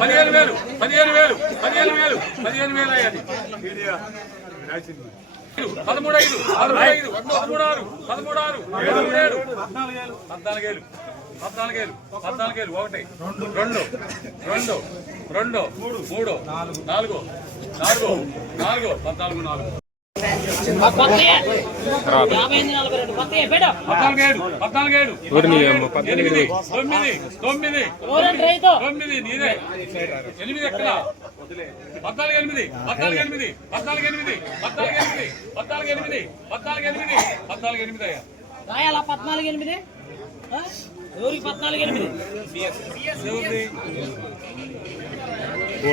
పదిహేను వేలు పదిహేను వేలు పదిహేను వేలు పదిహేను వేలు అయ్యాది. పదమూడు ఐదు పదమూడు ఐదు పదమూడు ఆరు పదమూడు ఆరు పదమూడు ఏడు. పద్నాలుగు ఏళ్ళు. పద్నాలుగు పద్నాలుగేలు పద్నాలుగు పద్నాలుగేలు ఒకటి రెండు రెండు రెండు మూడు నాలుగు నాలుగు నాలుగు పద్నాలుగు నాలుగు. తొమ్మిది తొమ్మిది తొమ్మిది నీదే ఎనిమిది ఎక్కడ పద్నాలుగు ఎనిమిది పద్నాలుగు ఎనిమిది పద్నాలుగు ఎనిమిది పద్నాలుగు ఎనిమిది పద్నాలుగు ఎనిమిది పద్నాలుగు ఎనిమిది పద్నాలుగు ఎనిమిది అయ్యా. రాయాలా పద్నాలుగు ఎనిమిది ఆ? ఎవరికి పద్నాలుగు ఎనిమిది?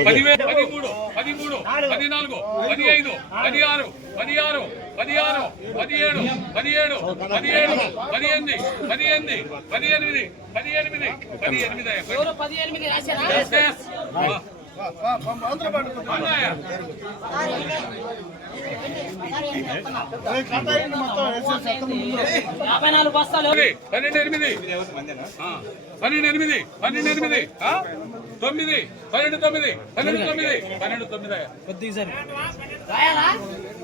పదివేలు పదిమూడు పదిమూడు పదినాలుగు పదిహేను పదిహారు పదిహారు పదిహారు పదిహేడు పదిహేడు పదిహేడు పదిహేను పదిహేను పదిహేనిమిది పదిహేనిమిది పదిహెనిమిది పదిహెనిమిది పన్నెండు ఎనిమిది. పన్నెండు ఎనిమిది. పన్నెండు ఎనిమిది తొమ్మిది. పన్నెండు తొమ్మిది. పన్నెండు తొమ్మిది. పన్నెండు తొమ్మిది. అయ్యా.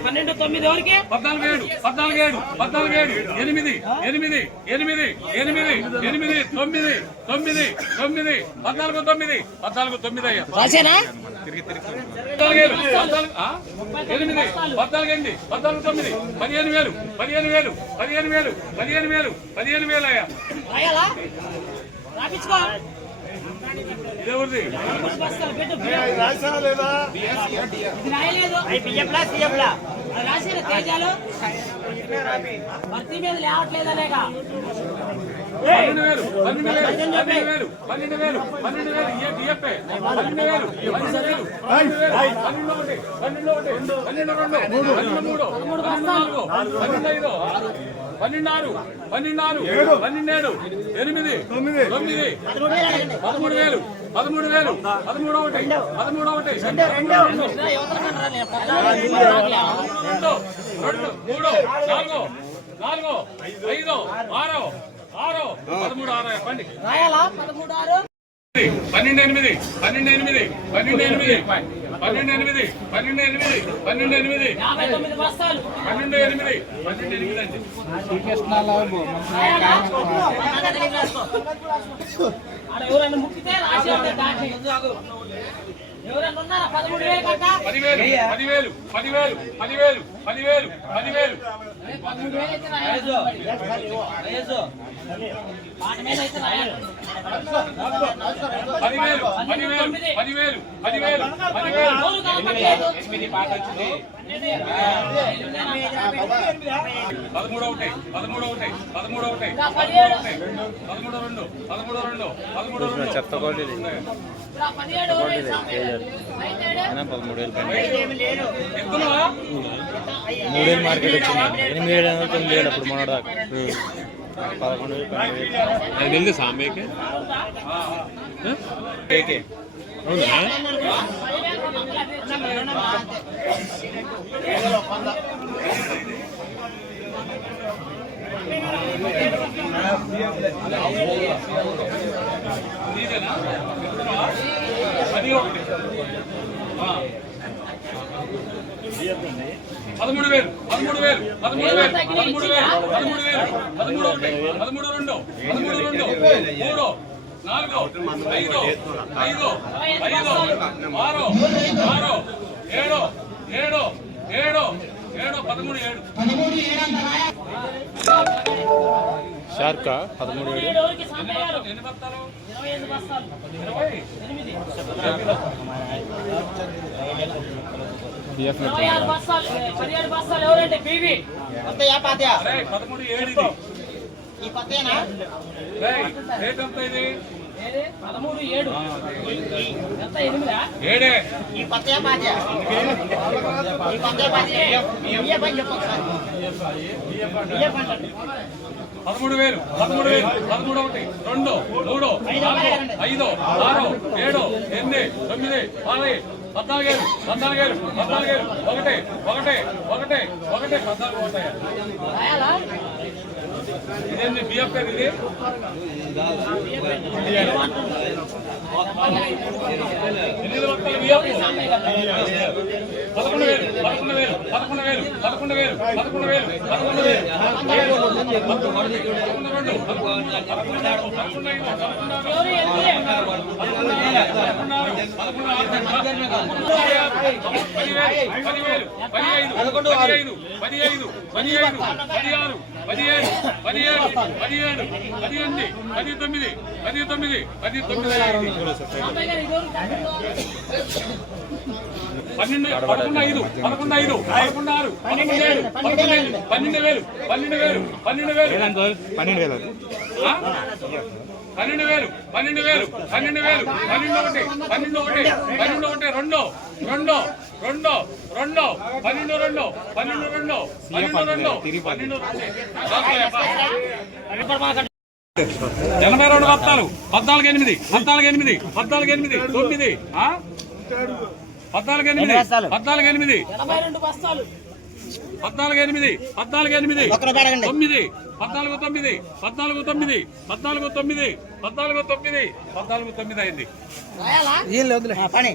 పన్నెండు తొమ్మిది ఎవరికి పద్నాలుగు ఏడు పద్నాలుగు ఏడు పద్నాలుగు ఏడు ఎనిమిది ఎనిమిది ఎనిమిది ఎనిమిది ఎనిమిది తొమ్మిది తొమ్మిది తొమ్మిది పద్నాలుగు తొమ్మిది పద్నాలుగు తొమ్మిది అయ్యా? ఎనిమిది పద్నాలుగు ఎనిమిది పద్నాలుగు తొమ్మిది పదిహేను వేలు పదిహేను వేలు పదిహేను వేలు పదిహేను వేలు పదిహేను వేలు అయ్యా. రాసిన తేజాలు భర్తీ మీద లేవట్లేదనేక పన్నెండు వేలు. పన్నెండు వేలు పన్నెండు వేలు పన్నెండు వేలు పన్నెండు వేలు ఏ డిఎఫ్ఏ పన్నెండు వేలు పన్నెండు వేలు పన్నెండు వేలు పన్నెండు ఒకటి పన్నెండు ఒకటి పన్నెండు రెండు పన్నెండు మూడు పన్నెండు నాలుగు పన్నెండు ఐదు పన్నెండు ఆరు పన్నెండు ఆరు పన్నెండు ఏడు ఎనిమిది తొమ్మిది పదమూడు వేలు పదమూడు వేలు పదమూడు ఒకటి పదమూడు ఒకటి రెండు రెండు. మూడు నాలుగు నాలుగు ఐదు ఆరు ఆరు పదమూడు ఆరు పండి పన్నెండు ఎనిమిది పన్నెండు ఎనిమిది పన్నెండు ఎనిమిది పన్నెండు ఎనిమిది పన్నెండు ఎనిమిది పన్నెండు ఎనిమిది పన్నెండు ఎనిమిది పన్నెండు ఎనిమిది అండి. పదివేలు వేలు పదివేలు పదివేలు పదివేలు. పదివేలు పదివేలు. పదివేలు పదివేలు పదివేలు పదివేలు పదివేలు. పదమూడు ఒకటి పదమూడు ఒకటి పదమూడు ఒకటి పదమూడు ఒకటి. పదమూడు రెండు పదమూడు రెండు పదమూడు రెండు. చెత్త? అయితే పదమూడు వేలు పైన మూడేళ్ళు మార్కెట్ వచ్చింది ఎనిమిది ఏడు వందలు తొమ్మిది ఏడు అప్పుడు మొన్నటి దాకా పదకొండు అది సాంబేకి అవునా? ఎక్కువనా? పది ఒకటి ఆ. పదమూడు వేలు పదమూడు వేలు పదమూడు వేలు పదమూడు వేలు పదమూడు వేలు పదమూడు ఒకటి పదమూడు రెండు పదమూడు రెండు మూడు నాలుగు ఐదు ఐదు ఐదు ఆరు ఆరు ఏడు ఏడు ఏడు ఏడు పదమూడు ఏడు షార్క పదమూడు ఏడు ఎన్ని బస్తాలు ఇరవై ఎనిమిది బిఎఫ్ ఇరవై ఆరు బస్తాలు పదిహేడు బస్తాలు ఎవరంటే బీవీ అరే పదమూడు ఏడు ఈ పత్తేనా రేయ్, రేట్ ఎంత ఇది? ఏది? పదమూడు ఏడు. ఎంత ఎనిమిదా? ఏడే. ఈ పాత్య? పాత్య? పని పని. పదమూడు వేలు పదమూడు వేలు పదమూడు ఒకటి రెండు మూడు నాలుగు ఐదు ఆరు ఏడు ఎనిమిది తొమ్మిది పది పద్నాలుగేలు పద్నాలుగేలు పద్నాలుగేలు ఒకటే ఒకటే ఒకటే ఒకటి పద్నాలుగు ఉంటాయి ఇదేంది ఇదేంటి బిఎఫ్ ఇది? ఎనిమిది లక్షల బియ్యం. పదకొండు వేలు పదకొండు వేలు పదకొండు వేలు పదకొండు వేలు పదకొండు వేలు పదకొండు వేలు. పదకొండు వేలు పదిహేను పదకొండు ఆరు ఐదు పదిహేడు పదిహేడు పదిహేడు పదిహేను పది తొమ్మిది పది తొమ్మిది పది తొమ్మిది పదకొండు ఐదు పదకొండు ఐదు పదకొండు ఆరు పన్నెండు వేలు పన్నెండు వేలు పన్నెండు వేలు పన్నెండు వేలు పన్నెండు వేలు? పన్నెండు వేలు పన్నెండు వేలు పన్నెండు వేలు పన్నెండు ఒకటి పన్నెండు ఒకటి పన్నెండు ఒకటి రెండు రెండు రెండు రెండు పన్నెండు రెండు పన్నెండు రెండు పన్నెండు రెండు పన్నెండు ఎనభై రెండు బత్తాలు పద్నాలుగు ఎనిమిది పద్నాలుగు ఎనిమిది పద్నాలుగు ఎనిమిది తొమ్మిది? పద్నాలుగు ఎనిమిది. పద్నాలుగు ఎనిమిది. పద్నాలుగు ఎనిమిది. పద్నాలుగు ఎనిమిది. తొమ్మిది. పద్నాలుగు తొమ్మిది. పద్నాలుగు తొమ్మిది. పద్నాలుగు తొమ్మిది. పద్నాలుగు తొమ్మిది. పద్నాలుగు తొమ్మిది అయింది. పని.